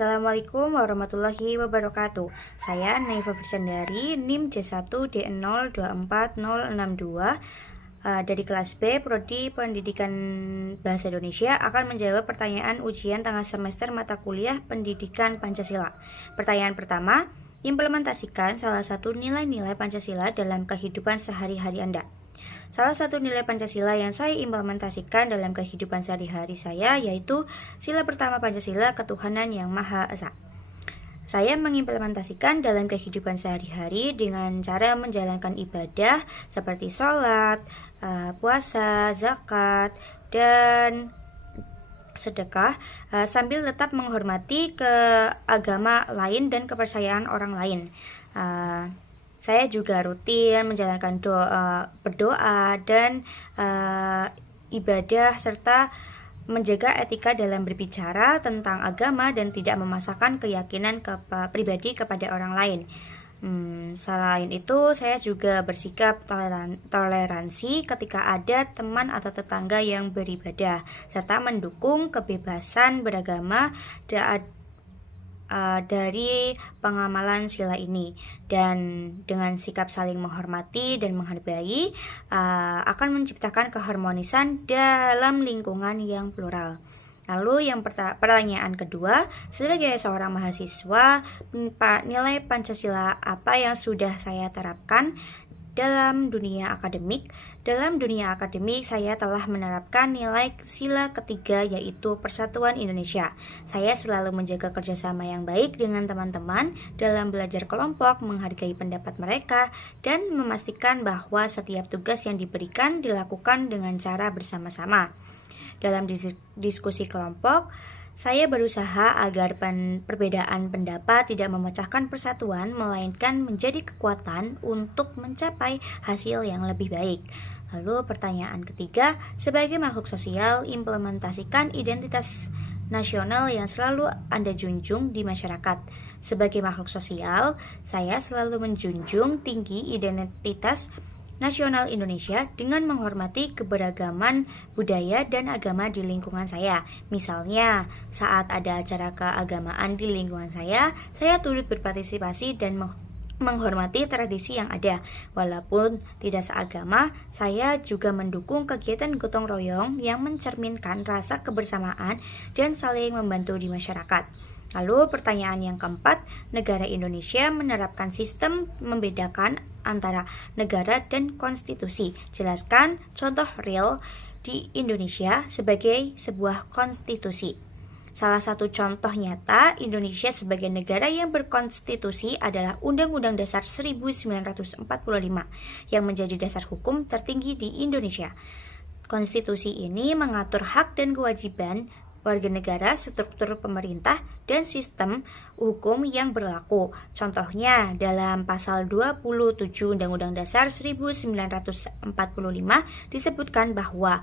Assalamualaikum warahmatullahi wabarakatuh. Saya Naifa Firsandari, NIM J1D024062 dari kelas B, Prodi Pendidikan Bahasa Indonesia akan menjawab pertanyaan ujian tengah semester mata kuliah Pendidikan Pancasila. Pertanyaan pertama, implementasikan salah satu nilai-nilai Pancasila dalam kehidupan sehari-hari Anda. Salah satu nilai Pancasila yang saya implementasikan dalam kehidupan sehari-hari saya yaitu sila pertama Pancasila, ketuhanan yang Maha Esa. Saya mengimplementasikan dalam kehidupan sehari-hari dengan cara menjalankan ibadah seperti sholat, puasa, zakat, dan sedekah sambil tetap menghormati ke agama lain dan kepercayaan orang lain. Saya juga rutin menjalankan berdoa dan ibadah serta menjaga etika dalam berbicara tentang agama dan tidak memaksakan keyakinan pribadi kepada orang lain. Selain itu, saya juga bersikap toleransi ketika ada teman atau tetangga yang beribadah serta mendukung kebebasan beragama dari pengamalan sila ini, dan dengan sikap saling menghormati dan menghargai akan menciptakan keharmonisan dalam lingkungan yang plural. Lalu yang pertanyaan kedua, sebagai seorang mahasiswa, nilai Pancasila apa yang sudah saya terapkan dalam dunia akademik? Dalam dunia akademik, saya telah menerapkan nilai sila ketiga yaitu Persatuan Indonesia. Saya selalu menjaga kerjasama yang baik dengan teman-teman dalam belajar kelompok, menghargai pendapat mereka, dan memastikan bahwa setiap tugas yang diberikan dilakukan dengan cara bersama-sama. Dalam diskusi kelompok, saya berusaha agar perbedaan pendapat tidak memecahkan persatuan, melainkan menjadi kekuatan untuk mencapai hasil yang lebih baik. Lalu pertanyaan ketiga, sebagai makhluk sosial, implementasikan identitas nasional yang selalu Anda junjung di masyarakat. Sebagai makhluk sosial, saya selalu menjunjung tinggi identitas nasional Indonesia dengan menghormati keberagaman budaya dan agama di lingkungan saya. Misalnya, saat ada acara keagamaan di lingkungan saya turut berpartisipasi dan menghormati tradisi yang ada. Walaupun tidak seagama, saya juga mendukung kegiatan gotong royong yang mencerminkan rasa kebersamaan dan saling membantu di masyarakat. Lalu pertanyaan yang keempat, negara Indonesia menerapkan sistem membedakan antara negara dan konstitusi. Jelaskan contoh real di Indonesia sebagai sebuah konstitusi. Salah satu contoh nyata Indonesia sebagai negara yang berkonstitusi adalah Undang-Undang Dasar 1945 yang menjadi dasar hukum tertinggi di Indonesia. Konstitusi ini mengatur hak dan kewajiban warga negara, struktur pemerintah, dan sistem hukum yang berlaku. Contohnya, dalam pasal 27 Undang-Undang Dasar 1945 disebutkan bahwa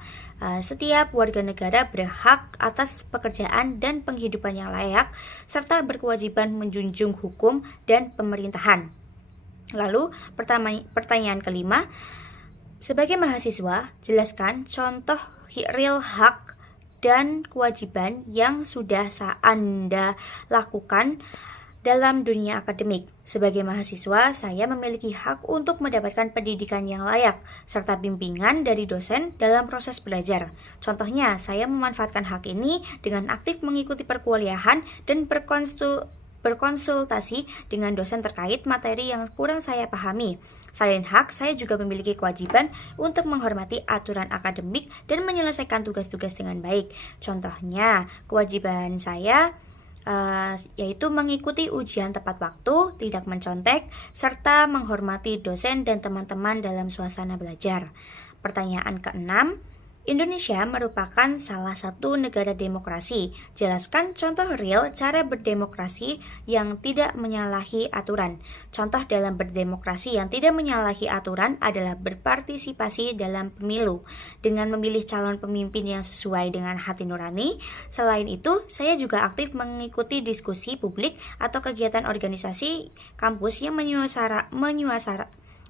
setiap warga negara berhak atas pekerjaan dan penghidupan yang layak, serta berkewajiban menjunjung hukum dan pemerintahan. Lalu, pertanyaan kelima, sebagai mahasiswa, jelaskan contoh real hak dan kewajiban yang sudah Anda lakukan dalam dunia akademik. Sebagai mahasiswa, saya memiliki hak untuk mendapatkan pendidikan yang layak, serta bimbingan dari dosen dalam proses belajar. Contohnya, saya memanfaatkan hak ini dengan aktif mengikuti perkuliahan dan berkonsultasi dengan dosen terkait materi yang kurang saya pahami. Selain hak, saya juga memiliki kewajiban untuk menghormati aturan akademik dan menyelesaikan tugas-tugas dengan baik. Contohnya, kewajiban saya yaitu mengikuti ujian tepat waktu, tidak mencontek, serta menghormati dosen dan teman-teman dalam suasana belajar. Pertanyaan keenam, Indonesia merupakan salah satu negara demokrasi. Jelaskan contoh real cara berdemokrasi yang tidak menyalahi aturan. Contoh dalam berdemokrasi yang tidak menyalahi aturan adalah berpartisipasi dalam pemilu dengan memilih calon pemimpin yang sesuai dengan hati nurani. Selain itu, saya juga aktif mengikuti diskusi publik atau kegiatan organisasi kampus yang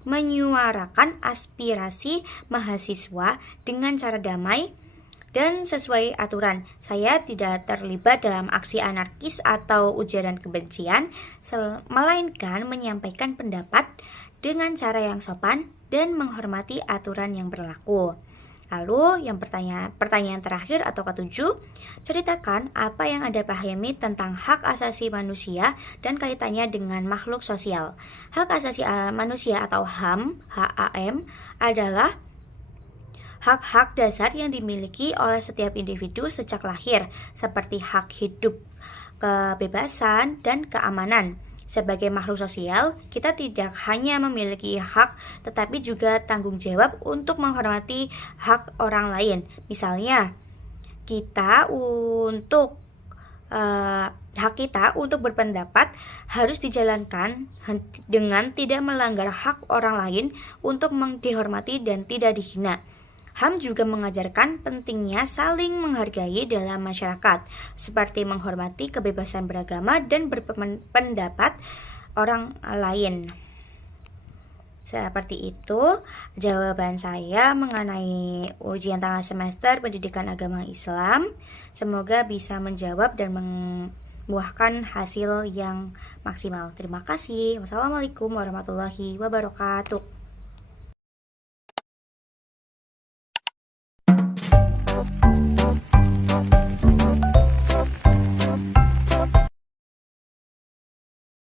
menyuarakan aspirasi mahasiswa dengan cara damai dan sesuai aturan. Saya tidak terlibat dalam aksi anarkis atau ujaran kebencian, melainkan menyampaikan pendapat dengan cara yang sopan dan menghormati aturan yang berlaku. Lalu yang pertanyaan terakhir atau ketujuh, ceritakan apa yang Anda pahami tentang hak asasi manusia dan kaitannya dengan makhluk sosial. Hak asasi manusia atau HAM, HAM adalah hak-hak dasar yang dimiliki oleh setiap individu sejak lahir, seperti hak hidup, kebebasan, dan keamanan. Sebagai makhluk sosial, kita tidak hanya memiliki hak, tetapi juga tanggung jawab untuk menghormati hak orang lain. Misalnya, hak kita untuk berpendapat harus dijalankan dengan tidak melanggar hak orang lain untuk dihormati dan tidak dihina. HAM juga mengajarkan pentingnya saling menghargai dalam masyarakat, seperti menghormati kebebasan beragama dan berpendapat orang lain. Seperti itu jawaban saya mengenai ujian tengah semester Pendidikan Agama Islam. Semoga bisa menjawab dan membuahkan hasil yang maksimal. Terima kasih. Wassalamualaikum warahmatullahi wabarakatuh.